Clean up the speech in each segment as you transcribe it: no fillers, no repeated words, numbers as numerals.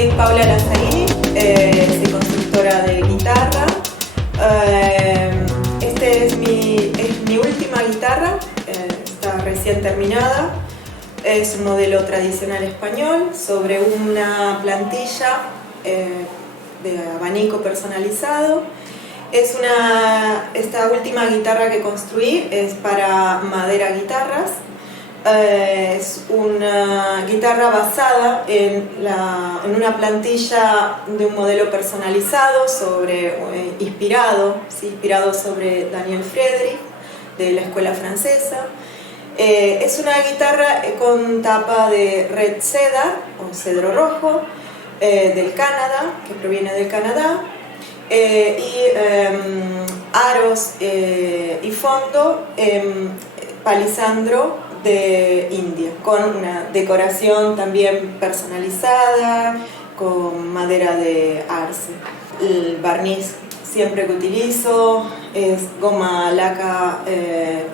Soy Paula Lazzarini, soy constructora de guitarra. Esta es mi última guitarra, está recién terminada. Es un modelo tradicional español sobre una plantilla de abanico personalizado. Esta última guitarra que construí es para Madera Guitarras. Es una guitarra basada en una plantilla de un modelo personalizado inspirado sobre Daniel Friedrich de la escuela francesa. Es una guitarra con tapa de red cedar o cedro rojo del Canadá, que proviene del Canadá, y aros y fondo palisandro de India, con una decoración también personalizada, con madera de arce. El barniz siempre que utilizo es goma laca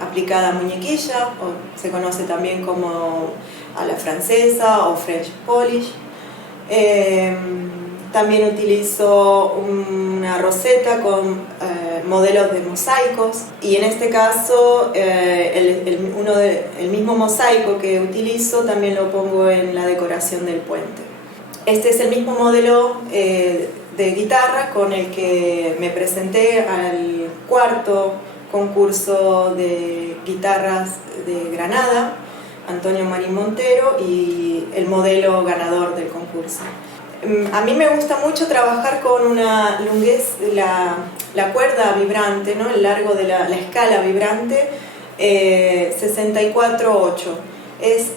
aplicada a muñequilla, o se conoce también como a la francesa o French polish. También utilizo una roseta con modelos de mosaicos, y en este caso el mismo mosaico que utilizo también lo pongo en la decoración del puente. Este es el mismo modelo de guitarra con el que me presenté al cuarto concurso de guitarras de Granada, Antonio Marín Montero, y el modelo ganador del concurso. A mí me gusta mucho trabajar con una lunguez, la cuerda vibrante, ¿no? El largo de la escala vibrante, 64-8. Es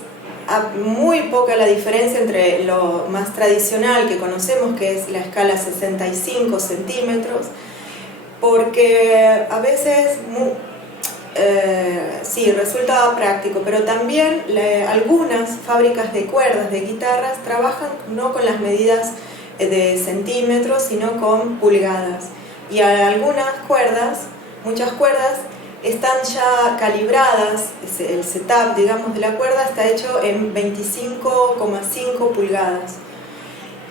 muy poca la diferencia entre lo más tradicional que conocemos, que es la escala 65 centímetros, porque a veces sí, resulta práctico, pero también algunas fábricas de cuerdas de guitarras trabajan no con las medidas de centímetros, sino con pulgadas. Y muchas cuerdas están ya calibradas, el setup, digamos, de la cuerda está hecho en 25,5 pulgadas.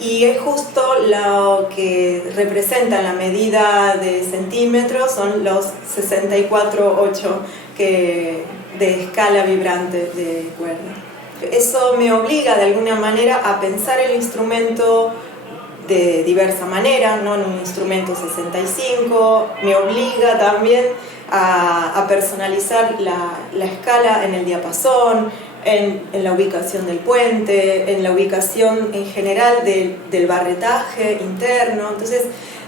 Y es justo lo que representa la medida de centímetros, son los 64,8 de escala vibrante de cuerda. Eso me obliga de alguna manera a pensar el instrumento de diversa manera, no en un instrumento 65, me obliga también a personalizar la escala en el diapasón, en la ubicación del puente, en la ubicación en general del barretaje interno. Entonces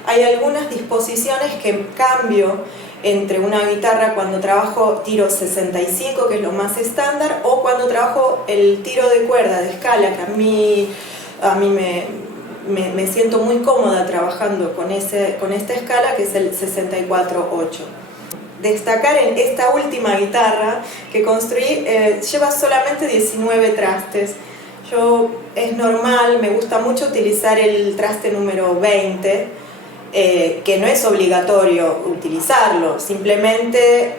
hay algunas disposiciones que cambio entre una guitarra cuando trabajo tiro 65, que es lo más estándar, o cuando trabajo el tiro de cuerda de escala, que a mí me siento muy cómoda trabajando con esta escala, que es el 64-8. Destacar en esta última guitarra que construí, lleva solamente 19 trastes. Es normal, me gusta mucho utilizar el traste número 20, que no es obligatorio utilizarlo, simplemente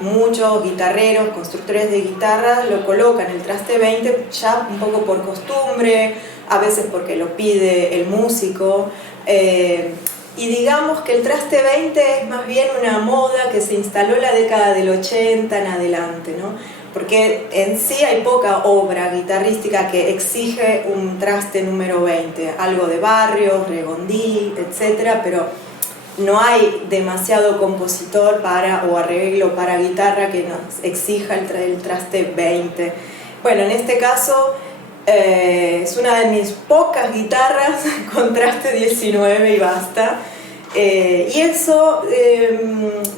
muchos guitarreros, constructores de guitarras lo colocan el traste 20 ya un poco por costumbre, a veces porque lo pide el músico. Y digamos que el traste 20 es más bien una moda que se instaló en la década del 80 en adelante, ¿no? Porque en sí hay poca obra guitarrística que exige un traste número 20, algo de Barrios, Regondí, etc., pero no hay demasiado compositor o arreglo para guitarra que nos exija el traste 20. Bueno, en este caso es una de mis pocas guitarras con traste 19 y basta. Y eso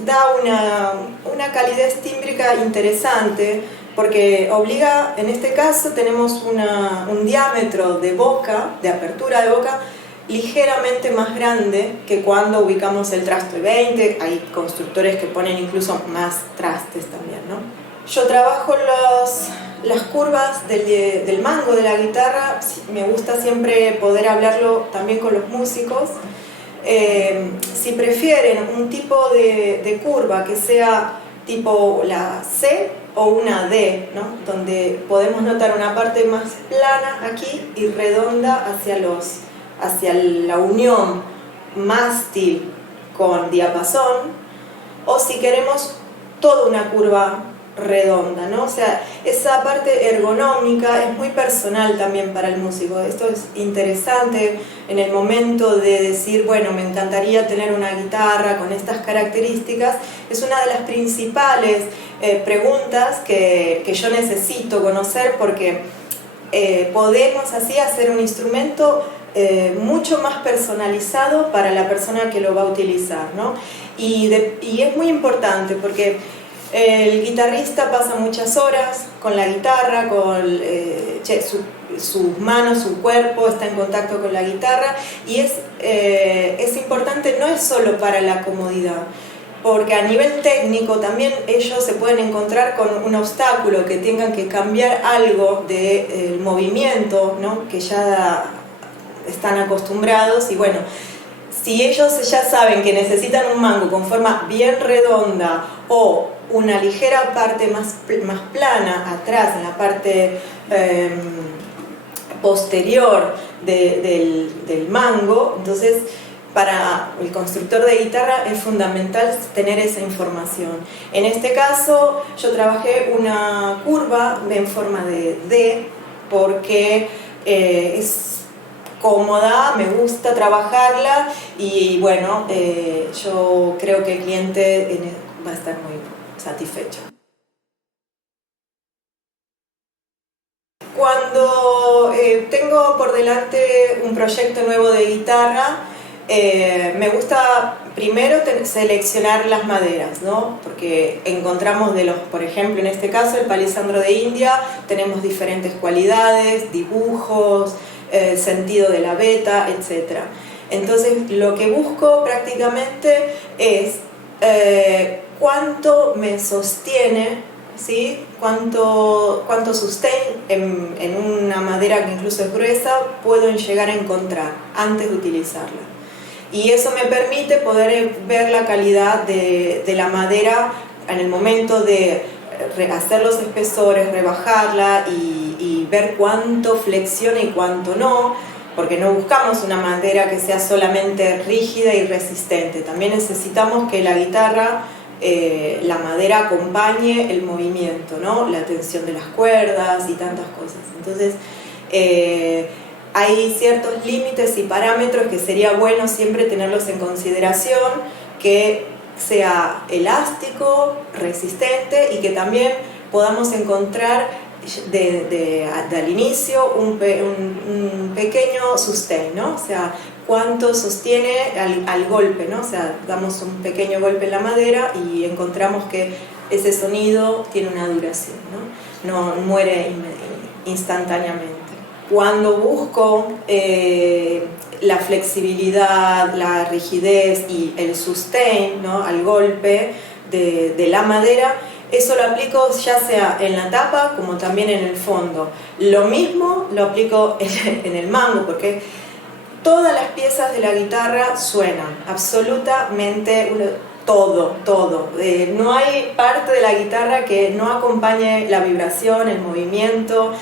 da una calidez tímbrica interesante, porque obliga, en este caso tenemos un diámetro de boca, de apertura de boca, ligeramente más grande que cuando ubicamos el traste 20. Hay constructores que ponen incluso más trastes también, ¿no? Yo trabajo las curvas del mango de la guitarra. Me gusta siempre poder hablarlo también con los músicos. Si prefieren un tipo de curva que sea tipo la C, o una D, ¿no? Donde podemos notar una parte más plana aquí y redonda hacia la unión mástil con diapasón, o si queremos toda una curva redonda, ¿no? O sea, esa parte ergonómica es muy personal también para el músico. Esto es interesante en el momento de decir, bueno, me encantaría tener una guitarra con estas características. Es una de las principales preguntas que yo necesito conocer, porque podemos así hacer un instrumento mucho más personalizado para la persona que lo va a utilizar, ¿no? Y es muy importante porque el guitarrista pasa muchas horas con la guitarra, sus manos, su cuerpo está en contacto con la guitarra, y es importante, no es solo para la comodidad, porque a nivel técnico también ellos se pueden encontrar con un obstáculo, que tengan que cambiar algo del movimiento, ¿no? Que ya están acostumbrados, y bueno, si ellos ya saben que necesitan un mango con forma bien redonda o una ligera parte más plana atrás, en la parte posterior del mango, entonces para el constructor de guitarra es fundamental tener esa información. En este caso yo trabajé una curva en forma de D porque es cómoda, me gusta trabajarla, y bueno, yo creo que el cliente va a estar muy satisfecho. Cuando tengo por delante un proyecto nuevo de guitarra, me gusta primero seleccionar las maderas, ¿no? Porque encontramos por ejemplo, en este caso el palisandro de India, tenemos diferentes cualidades, dibujos, sentido de la veta, etc. Entonces lo que busco prácticamente es cuánto me sostiene, ¿sí? Cuánto sustain en una madera que incluso es gruesa puedo llegar a encontrar antes de utilizarla. Y eso me permite poder ver la calidad de la madera en el momento de hacer los espesores, rebajarla y ver cuánto flexiona y cuánto no, porque no buscamos una madera que sea solamente rígida y resistente. También necesitamos que la guitarra, la madera acompañe el movimiento, ¿no? La tensión de las cuerdas y tantas cosas. Entonces, hay ciertos límites y parámetros que sería bueno siempre tenerlos en consideración, que sea elástico, resistente, y que también podamos encontrar al inicio un pequeño sustain, ¿no? O sea, cuánto sostiene al golpe, ¿no? O sea, damos un pequeño golpe en la madera y encontramos que ese sonido tiene una duración, ¿no? No muere instantáneamente. Cuando busco la flexibilidad, la rigidez y el sustain, ¿no? Al golpe de la madera, eso lo aplico ya sea en la tapa como también en el fondo. Lo mismo lo aplico en el mango, porque todas las piezas de la guitarra suenan, absolutamente todo. No hay parte de la guitarra que no acompañe la vibración, el movimiento.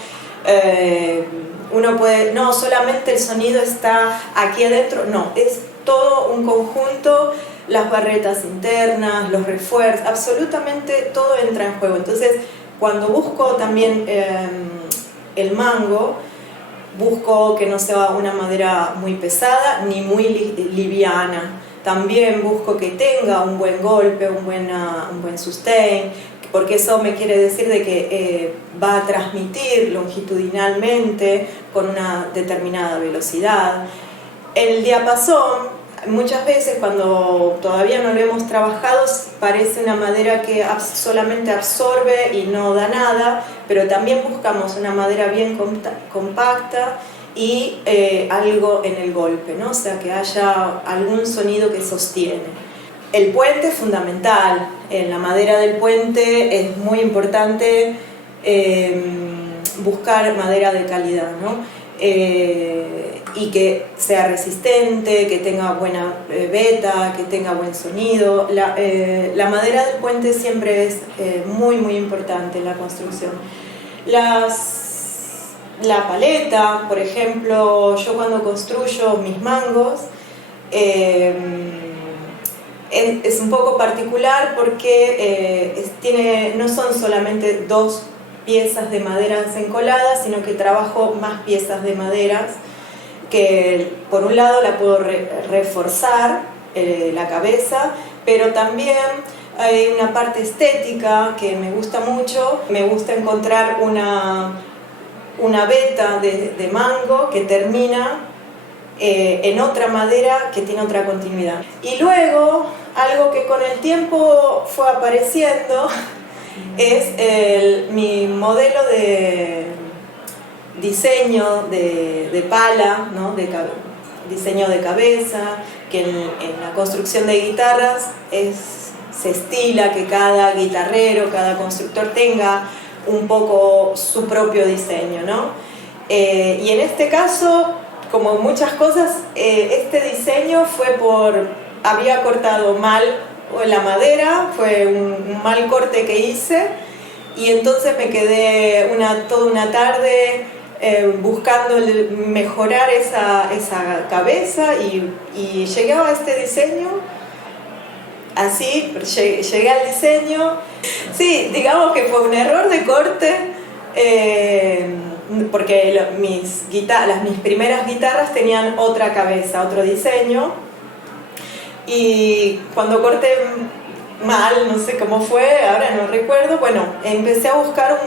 Uno puede, no, solamente el sonido está aquí adentro, no, es todo un conjunto, las barretas internas, los refuerzos, absolutamente todo entra en juego. Entonces, cuando busco también el mango, busco que no sea una madera muy pesada ni muy liviana. También busco que tenga un buen golpe, un buen sustain, porque eso me quiere decir de que va a transmitir longitudinalmente con una determinada velocidad. El diapasón, muchas veces cuando todavía no lo hemos trabajado, parece una madera que solamente absorbe y no da nada, pero también buscamos una madera bien compacta y algo en el golpe, ¿no? O sea, que haya algún sonido que sostiene. El puente es fundamental. En la madera del puente es muy importante buscar madera de calidad, ¿no? y que sea resistente, que tenga buena beta, que tenga buen sonido. La madera del puente siempre es muy importante en la construcción. La paleta, por ejemplo, yo cuando construyo mis mangos, es un poco particular porque no son solamente dos piezas de maderas encoladas, sino que trabajo más piezas de maderas que por un lado la puedo reforzar la cabeza, pero también hay una parte estética que me gusta mucho. Me gusta encontrar una veta de mango que termina en otra madera que tiene otra continuidad. Y luego, algo que con el tiempo fue apareciendo es mi modelo de diseño de pala, ¿no? Diseño de cabeza, que en la construcción de guitarras se estila que cada guitarrero, cada constructor tenga un poco su propio diseño, ¿no? Y en este caso, como muchas cosas, este diseño había cortado mal la madera, fue un mal corte que hice, y entonces me quedé toda una tarde buscando mejorar esa cabeza y llegué a este diseño. Así llegué al diseño. Sí, digamos que fue un error de corte, porque mis primeras guitarras tenían otra cabeza, otro diseño, y cuando corté mal, no sé cómo fue, ahora no recuerdo, bueno, empecé a buscar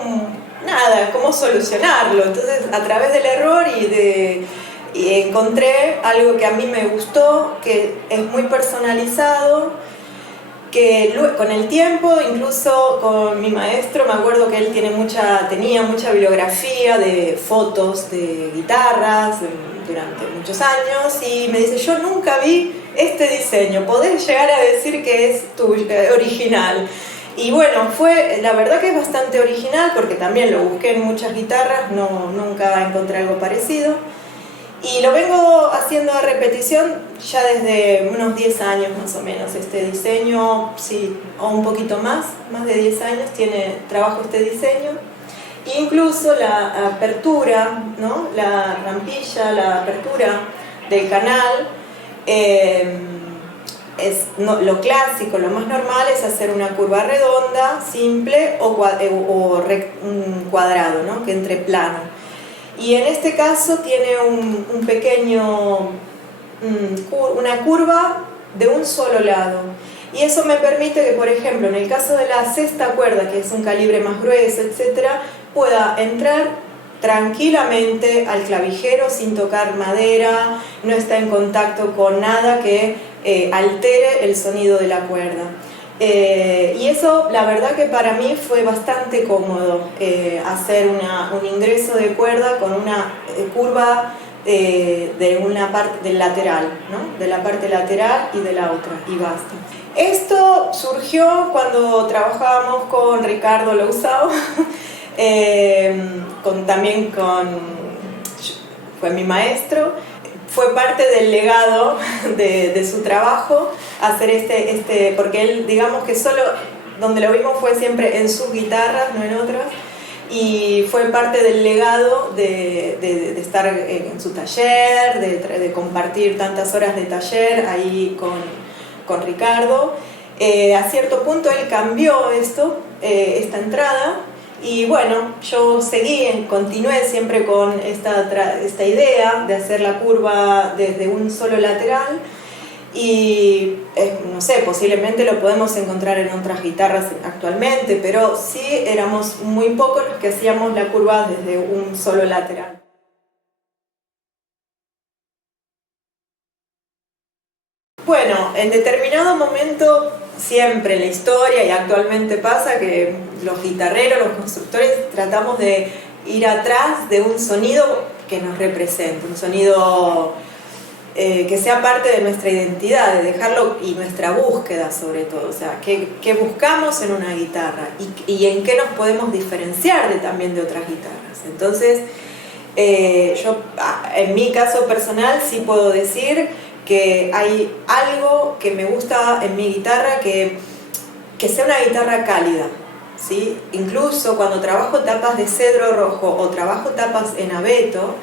cómo solucionarlo. Entonces, a través del error y encontré algo que a mí me gustó, que es muy personalizado, que con el tiempo, incluso con mi maestro, me acuerdo que él tenía mucha bibliografía de fotos de guitarras durante muchos años, y me dice: yo nunca vi este diseño, ¿podés llegar a decir que es original? Y bueno, la verdad que es bastante original, porque también lo busqué en muchas guitarras, nunca encontré algo parecido. Y lo vengo haciendo a repetición ya desde unos 10 años más o menos. Este diseño, sí, o un poquito más de 10 años trabajo este diseño. Incluso la apertura, ¿no? La rampilla, la apertura del canal, lo clásico, lo más normal es hacer una curva redonda, simple, o un cuadrado, ¿no? Que entre plano. Y en este caso tiene una curva de un solo lado. Y eso me permite que, por ejemplo, en el caso de la sexta cuerda, que es un calibre más grueso, etc., pueda entrar tranquilamente al clavijero sin tocar madera, no está en contacto con nada que altere el sonido de la cuerda. Y eso, la verdad que para mí fue bastante cómodo, hacer un ingreso de cuerda con una curva de una parte del lateral, ¿no? De la parte lateral y de la otra, y basta. Esto surgió cuando trabajábamos con Ricardo Lousao, fue mi maestro. Fue parte del legado de su trabajo hacer porque él, digamos que solo donde lo vimos fue siempre en sus guitarras, no en otras, y fue parte del legado de estar en su taller, de compartir tantas horas de taller ahí con Ricardo. A cierto punto él cambió esta entrada. Y bueno, yo continué siempre con esta idea de hacer la curva desde un solo lateral, y no sé, posiblemente lo podemos encontrar en otras guitarras actualmente, pero sí éramos muy pocos los que hacíamos la curva desde un solo lateral. Bueno, en determinado momento, siempre en la historia y actualmente pasa que los guitarreros, los constructores, tratamos de ir atrás de un sonido que nos represente, un sonido que sea parte de nuestra identidad, de dejarlo, y nuestra búsqueda sobre todo, o sea, qué buscamos en una guitarra y en qué nos podemos diferenciar también de otras guitarras. Entonces, En mi caso personal sí puedo decir que hay algo que me gusta en mi guitarra, que sea una guitarra cálida, ¿sí? Incluso cuando trabajo tapas de cedro rojo o trabajo tapas en abeto,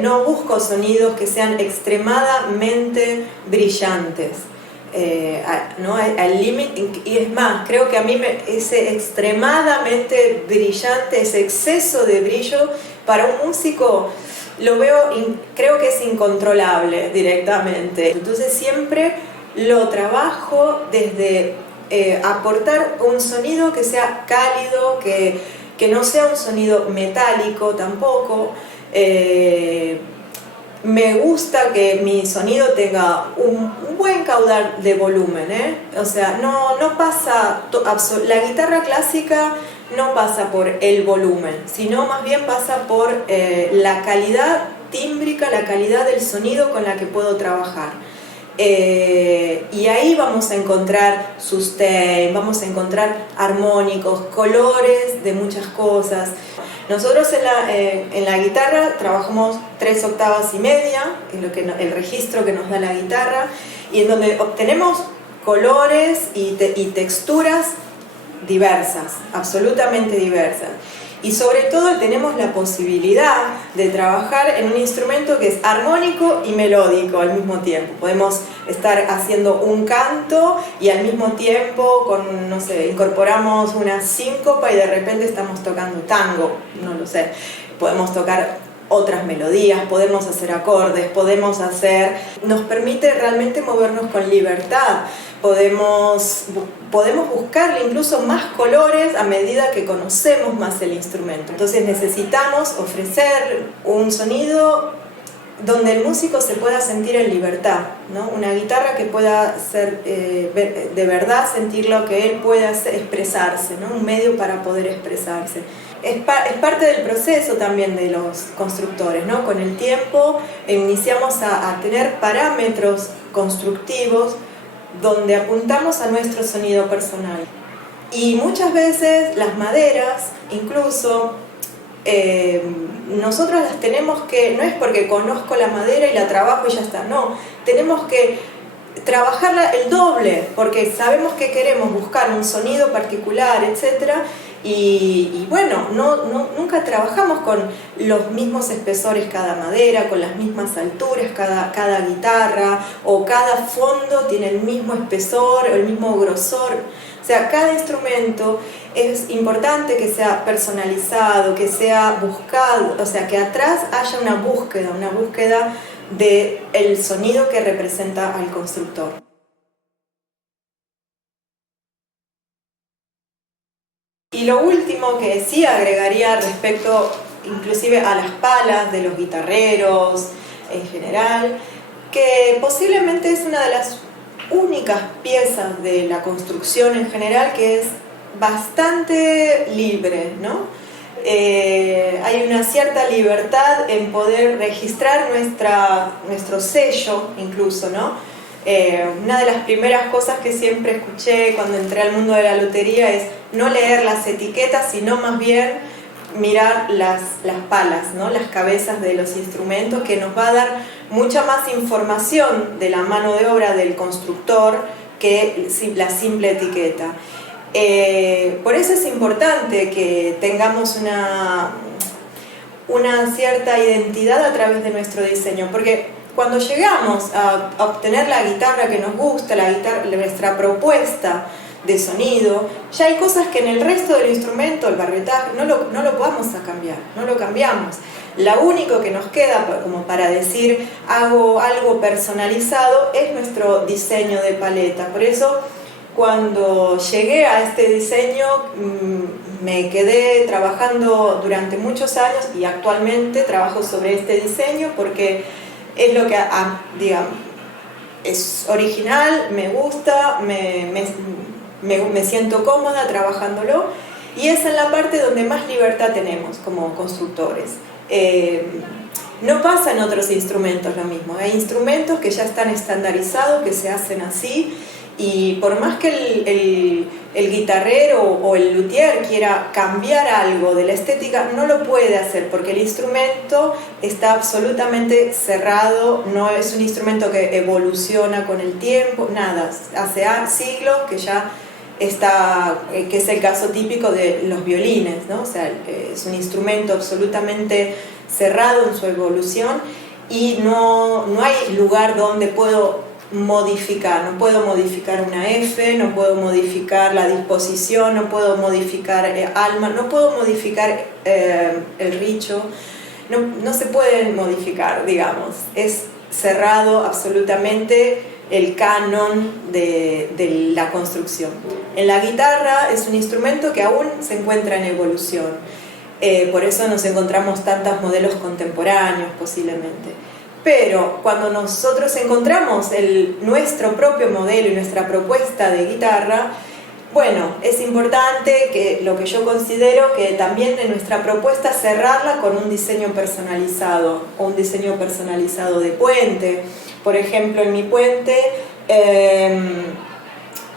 no busco sonidos que sean extremadamente brillantes. ¿No? Al límite, y es más, creo que a mí ese extremadamente brillante, ese exceso de brillo para un músico lo veo, creo que es incontrolable directamente. Entonces siempre lo trabajo desde aportar un sonido que sea cálido, que no sea un sonido metálico tampoco. Me gusta que mi sonido tenga un buen caudal de volumen, O sea, no pasa, la guitarra clásica no pasa por el volumen, sino más bien pasa por la calidad tímbrica, la calidad del sonido con la que puedo trabajar. Y ahí vamos a encontrar sustain, vamos a encontrar armónicos, colores de muchas cosas. Nosotros en la guitarra trabajamos 3 octavas y media, es el registro que nos da la guitarra, y en donde obtenemos colores y texturas diversas, absolutamente diversas. Y sobre todo tenemos la posibilidad de trabajar en un instrumento que es armónico y melódico al mismo tiempo. Podemos estar haciendo un canto y al mismo tiempo no sé, incorporamos una síncopa y de repente estamos tocando tango, no lo sé. Podemos tocar otras melodías, podemos hacer acordes, nos permite realmente movernos con libertad. Podemos buscarle incluso más colores a medida que conocemos más el instrumento. Entonces necesitamos ofrecer un sonido donde el músico se pueda sentir en libertad, ¿no? Una guitarra que pueda ser de verdad sentir lo que él pueda expresarse, ¿no? Un medio para poder expresarse. Es parte del proceso también de los constructores, ¿no? Con el tiempo iniciamos a tener parámetros constructivos donde apuntamos a nuestro sonido personal. Y muchas veces las maderas, incluso, nosotros las tenemos que, no es porque conozco la madera y la trabajo y ya está, no, tenemos que trabajarla el doble, porque sabemos que queremos buscar un sonido particular, etc. Y bueno, nunca trabajamos con los mismos espesores cada madera, con las mismas alturas cada guitarra, o cada fondo tiene el mismo espesor o el mismo grosor. O sea, cada instrumento es importante que sea personalizado, que sea buscado, o sea, que atrás haya una búsqueda del sonido que representa al constructor. Y lo último que sí agregaría respecto inclusive a las palas de los guitarreros en general, que posiblemente es una de las únicas piezas de la construcción en general que es bastante libre, ¿no? Hay una cierta libertad en poder registrar nuestro sello incluso, ¿no? Una de las primeras cosas que siempre escuché cuando entré al mundo de la lotería es no leer las etiquetas, sino más bien mirar las palas, ¿no? Las cabezas de los instrumentos, que nos va a dar mucha más información de la mano de obra del constructor que la simple etiqueta. Por eso es importante que tengamos una cierta identidad a través de nuestro diseño, porque cuando llegamos a obtener la guitarra que nos gusta, nuestra propuesta de sonido, ya hay cosas que en el resto del instrumento, el barretaje, no lo vamos a cambiar, no lo cambiamos. Lo único que nos queda como para decir hago algo personalizado es nuestro diseño de paleta. Por eso cuando llegué a este diseño me quedé trabajando durante muchos años y actualmente trabajo sobre este diseño porque es lo que, digamos, es original, me gusta, me siento cómoda trabajándolo, y es en la parte donde más libertad tenemos como constructores. No pasa en otros instrumentos lo mismo. Hay instrumentos que ya están estandarizados, que se hacen así, Y por más que el guitarrero o el luthier quiera cambiar algo de la estética, no lo puede hacer porque el instrumento está absolutamente cerrado, no es un instrumento que evoluciona con el tiempo, nada, hace siglos que ya está, que es el caso típico de los violines, ¿no? O sea, es un instrumento absolutamente cerrado en su evolución y no hay lugar donde puedo modificar, no puedo modificar una F, no puedo modificar la disposición, no puedo modificar alma, no puedo modificar el richo, no se pueden modificar, digamos, es cerrado absolutamente el canon de la construcción. En la guitarra es un instrumento que aún se encuentra en evolución, por eso nos encontramos tantos modelos contemporáneos posiblemente. Pero cuando nosotros encontramos nuestro propio modelo y nuestra propuesta de guitarra, bueno, es importante que lo que yo considero que también en nuestra propuesta cerrarla con un diseño personalizado o un diseño personalizado de puente. Por ejemplo, en mi puente,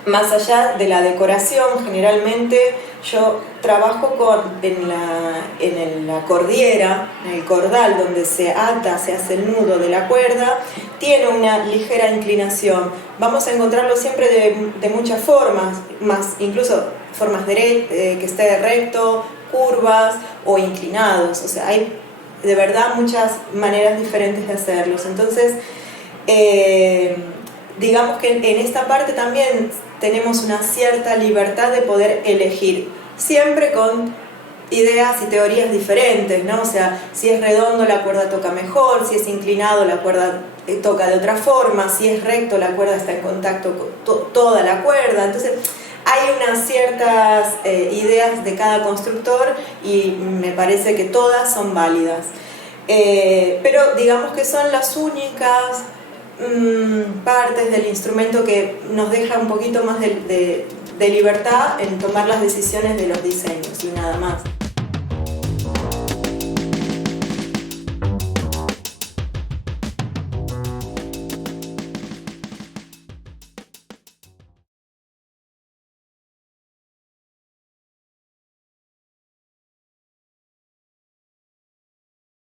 más allá de la decoración, generalmente yo trabajo en la cordiera, en el cordal donde se ata, se hace el nudo de la cuerda, tiene una ligera inclinación. Vamos a encontrarlo siempre de muchas formas, incluso formas que esté recto, curvas o inclinados. O sea, hay de verdad muchas maneras diferentes de hacerlos. Entonces, digamos que en esta parte también tenemos una cierta libertad de poder elegir, siempre con ideas y teorías diferentes, ¿no? O sea, si es redondo la cuerda toca mejor, si es inclinado la cuerda toca de otra forma, si es recto la cuerda está en contacto con toda la cuerda. Entonces hay unas ciertas ideas de cada constructor y me parece que todas son válidas, pero digamos que son las únicas partes del instrumento que nos deja un poquito más de libertad en tomar las decisiones de los diseños y nada más.